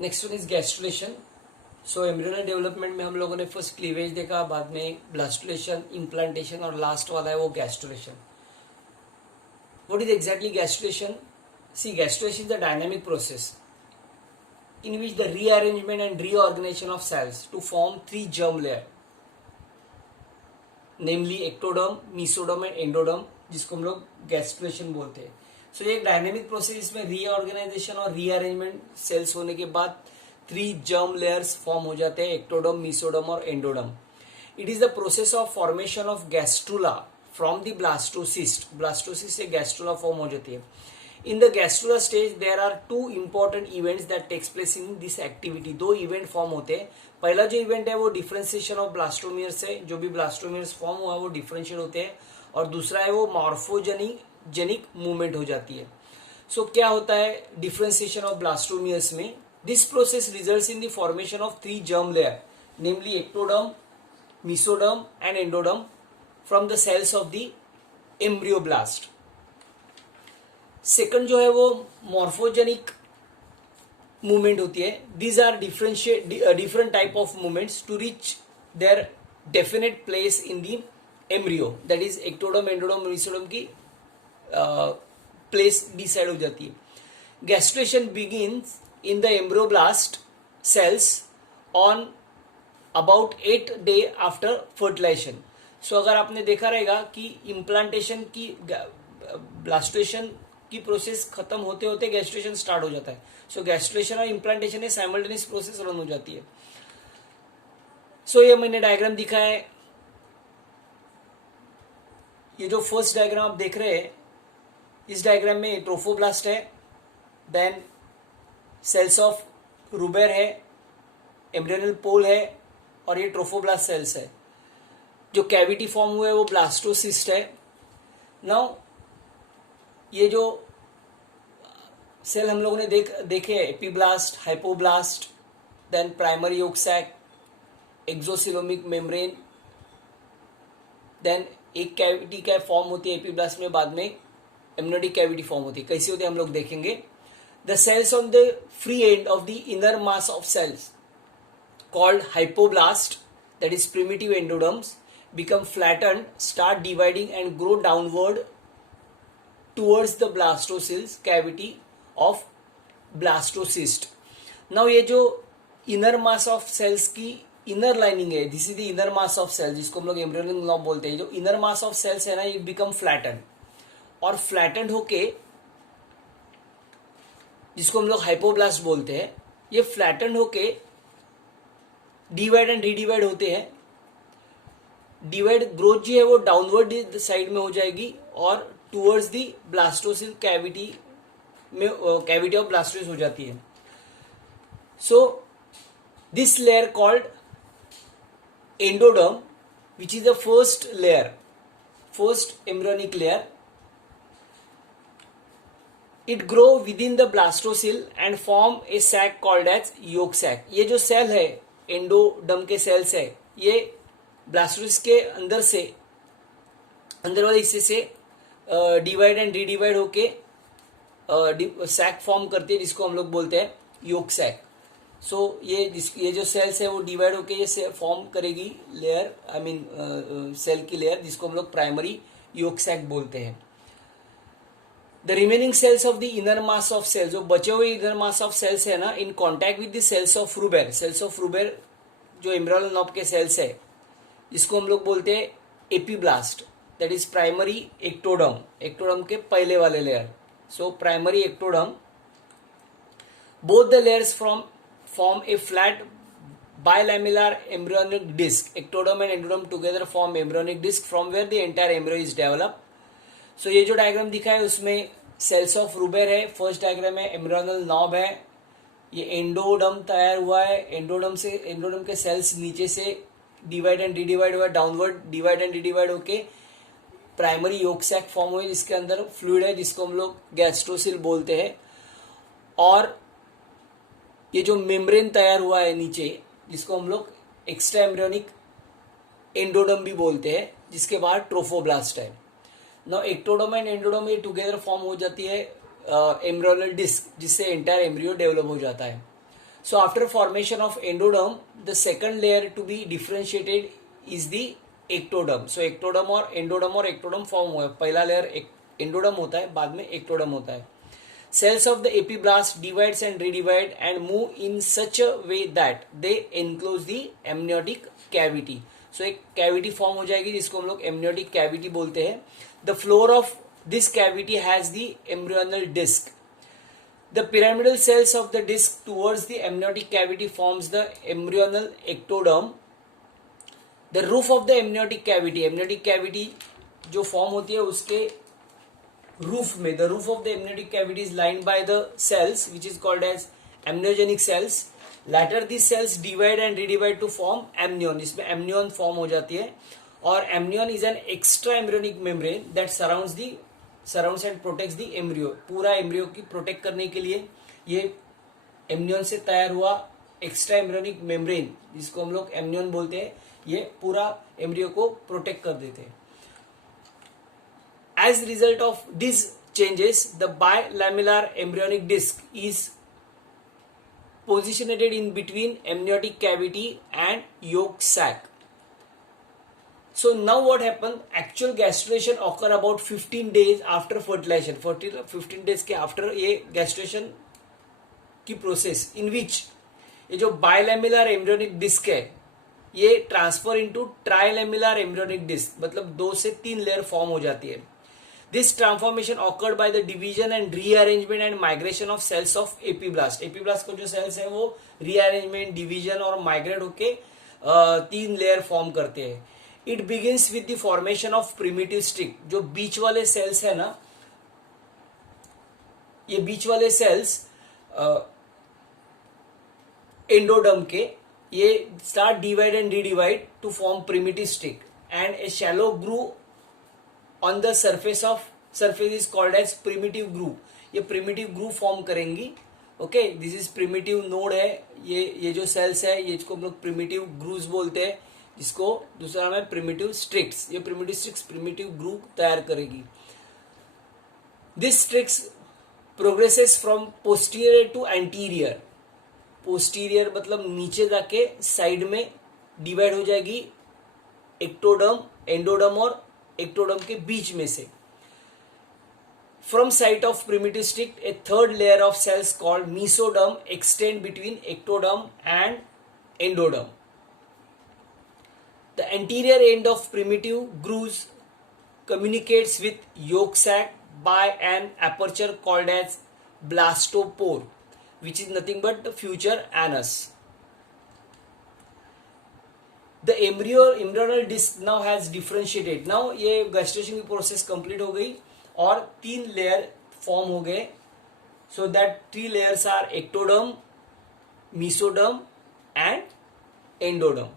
Next one is gastrulation. So embryonal development में हम लोगों ने फर्स्ट क्लीवेज देखा, बाद में ब्लास्टुलेशन, इम्प्लांटेशन और लास्ट वाला है वो gastrulation. What is exactly gastrulation? See, gastrulation is a dynamic process in which the rearrangement and reorganization of cells to form three germ layer, namely ectoderm, mesoderm and endoderm, जिसको हम लोग gastrulation बोलते हैं। सो ये एक डायनेमिक प्रोसेस, इसमें reorganisation और rearrangement sales होने के बाद थ्री जर्म लेयर्स फॉर्म हो जाते हैं, एक्टोडर्म, मीसोडर्म और endoderm. It is the process of formation of gastrula from the blastocyst. Blastocyst से गैस्ट्रुला फॉर्म हो जाती है। In the gastrula stage there are two important events that takes place in this activity। दो event form होते हैं। पहला जो event है वो डिफरेंशिएशन ऑफ ब्लास्टोमियर्स है, जो भी ब्लास्टोमियर्स फॉर्म हुआ वो डिफरेंशिएट होते हैं, और दूसरा है वो मॉर्फोजेनिक मूवमेंट हो जाती है। सो क्या होता है डिफरेंशिएशन ऑफ ब्लास्टोमियर्स में? This process results in the formation of three germ layer, namely ectoderm, mesoderm and endoderm from the cells of the embryoblast. Second जो है वो मॉर्फोजेनिक मूवमेंट होती है। These are different type of movements to reach their definite place in the embryo, that is ectoderm, endoderm, mesoderm की place decide हो जाती है। Gastrulation begins in the embryoblast cells on about 8 day after fertilisation. सो अगर आपने देखा रहेगा कि implantation की ब्लास्टुलेशन की प्रोसेस खत्म होते होते गैस्ट्रुलेशन स्टार्ट हो जाता है। सो गैस्ट्रुलेशन और इम्प्लांटेशन है साइमल्टेनियस प्रोसेस रन हो जाती है। सो ये मैंने डायग्राम दिखा है। ये जो फर्स्ट डायग्राम आप देख रहे हैं, इस डायग्राम में ट्रोफोब्लास्ट है, देन सेल्स ऑफ रूबेर है, एम्ब्रियोनल पोल है, और ये ट्रोफोब्लास्ट सेल्स है। जो कैविटी फॉर्म हुआ है वो ब्लास्टोसिस्ट है। नाउ ये जो सेल हम लोगों ने देखे epiblast, hypoblast, then primary yolk sac, exocoelomic membrane, then एक कैविटी क्या फॉर्म होती है एपीब्लास्ट में, बाद में एमनोटिक कैविटी फॉर्म होती है। कैसी होती है हम लोग देखेंगे। The cells on the free end of the inner mass of cells called hypoblast, that is primitive endoderms, become flattened, start dividing and grow downward towards the blastocells cavity of blastocyst। now ये जो inner mass of cells की inner lining है, this is the inner mass of cells, जिसको हम लोग embryonic knob बोलते हैं। जो inner mass of cells है ना, ये become flattened, और flattened होके जिसको हम लोग हाइपोब्लास्ट बोलते हैं, ये flattened होके डिवाइड एंड रीडिवाइड होते हैं। डिवाइड ग्रोथ जो है वो डाउनवर्ड साइड में हो जाएगी और टुवर्ड्स दी ब्लास्टोसिल कैविटी में कैविटी ऑफ ब्लास्टोसिस हो जाती है। So this layer called endoderm, which is the first layer, first embryonic layer. It grow within the blastocoel and form a sac called as yolk sac. ये जो cell है endoderm के sales है, ये blastocyst के अंदर से, अंदर वाले हिस्से से डिवाइड एंड रीडिवाइड होके सैक फॉर्म करती है, जिसको हम लोग बोलते हैं योक सैक। सो ये जो सेल्स है वो डिवाइड होके ये फॉर्म करेगी लेयर, आई मीन सेल की लेयर, जिसको हम लोग प्राइमरी योक सैक बोलते हैं। The remaining cells of the inner mass of cells, जो बचे हुए इनर मास ऑफ सेल्स है ना, in contact with the cells of Rauber. Cells of Rauber जो एम्ब्रियोनल नॉब के सेल्स है, जिसको हम लोग बोलते हैं epiblast, that is primary ectoderm, ectoderm के पहले वाले layer. So primary ectoderm, both the layers form A flat bilamellar embryonic disc। ectoderm and endoderm together form embryonic disc from where the entire embryo is developed। so ये जो diagram दिखा है उसमें sales of रूबेर है, first diagram है, embryonal knob है, ये endoderm तैयार हुआ है, एंडोडर्म के सेल्स नीचे से डिवाइड एंड रिडिवाइड हुआ, डाउनवर्ड डिवाइड एंड रिडिवाइड होके प्राइमरी योक सैक फॉर्म हुई, जिसके अंदर फ्लूइड है, जिसको हम लोग गैस्ट्रोसिल बोलते हैं। और ये जो मेम्ब्रेन तैयार हुआ है नीचे, जिसको हम लोग एक्स्ट्रा एम्ब्रियोनिक एंडोडर्म भी बोलते हैं, जिसके बाद ट्रोफोब्लास्ट है। नाउ एक्टोडर्म एंड एंडोडर्म ये टुगेदर फॉर्म हो जाती है एम्ब्रियोनल डिस्क, जिससे एंटायर एम्ब्रियो डेवलप हो जाता है। So after formation of endoderm, the second layer to be differentiated is the ectoderm. So ectoderm और ectoderm form हुआ है. पहला layer endoderm होता है, बाद में ectoderm होता है. Cells of the epiblast divides and redivide and move in such a way that they enclose the amniotic cavity. So एक cavity form हो जाएगी जिसको हम लोग amniotic cavity बोलते हैं. The floor of this cavity has the embryonal disc. The pyramidal cells of the disc towards the amniotic cavity forms the embryonal ectoderm. The roof of the amniotic cavity जो form होती है उसके roof में, the roof of the amniotic cavity is lined by the cells which is called as amniogenic cells. Later these cells divide and redivide to form amnion. इसमें amnion form हो जाती है और amnion is an extra embryonic membrane that surrounds and protects the embryo. पूरा embryo की protect करने के लिए ये amnion से तैयार हुआ एक्स्ट्रा एम्ब्रियोनिक मेम्ब्रेन जिसको हम लोग amnion बोलते हैं, ये पूरा embryo को protect कर देते हैं. As a result of these changes, the bilamellar embryonic disc is positioned in between amniotic cavity and yolk sac. So now what happened? Actual gastration occur about 15 days after fertilization. 15 days के after ये gastration की process in which ये जो bilamellar embryonic disc है ये transfer into ट्राइलेमिलर embryonic disc, मतलब 2 से 3 layer form हो जाती है. This transformation occurred by the division and rearrangement and migration of cells of epiblast. epiblast को जो cells है वो rearrangement, division और migrate होके 3 लेयर फॉर्म करते हैं. It begins with the formation of primitive stick. जो बीच वाले cells है ना, ये बीच वाले cells एंडोडर्म के, ये start divide and redivide to form primitive stick and a shallow groove on the surface is called as primitive groove. ये primitive groove form करेंगी. Okay, this is primitive node है. ये जो cells है ये इसको हम लोग primitive grooves बोलते हैं, जिसको दूसरा नाम है primitive stricts. ये primitive stricts primitive groove तैयार करेगी. This stricts progresses from posterior to anterior. Posterior मतलब नीचे जाके साइड में डिवाइड हो जाएगी एक्टोडर्म, एंडोडर्म और एक्टोडर्म के बीच में से. From site of primitive stick A third layer of cells called mesoderm extend between ectoderm and endoderm. The anterior end of primitive grooves communicates with yolk sac by an aperture called as blastopore, which is nothing but the future anus. The embryonal disc now has differentiated. Now ये gastration की process complete हो गई और 3 layer form हो गए. So that 3 layers are ectoderm, mesoderm and endoderm.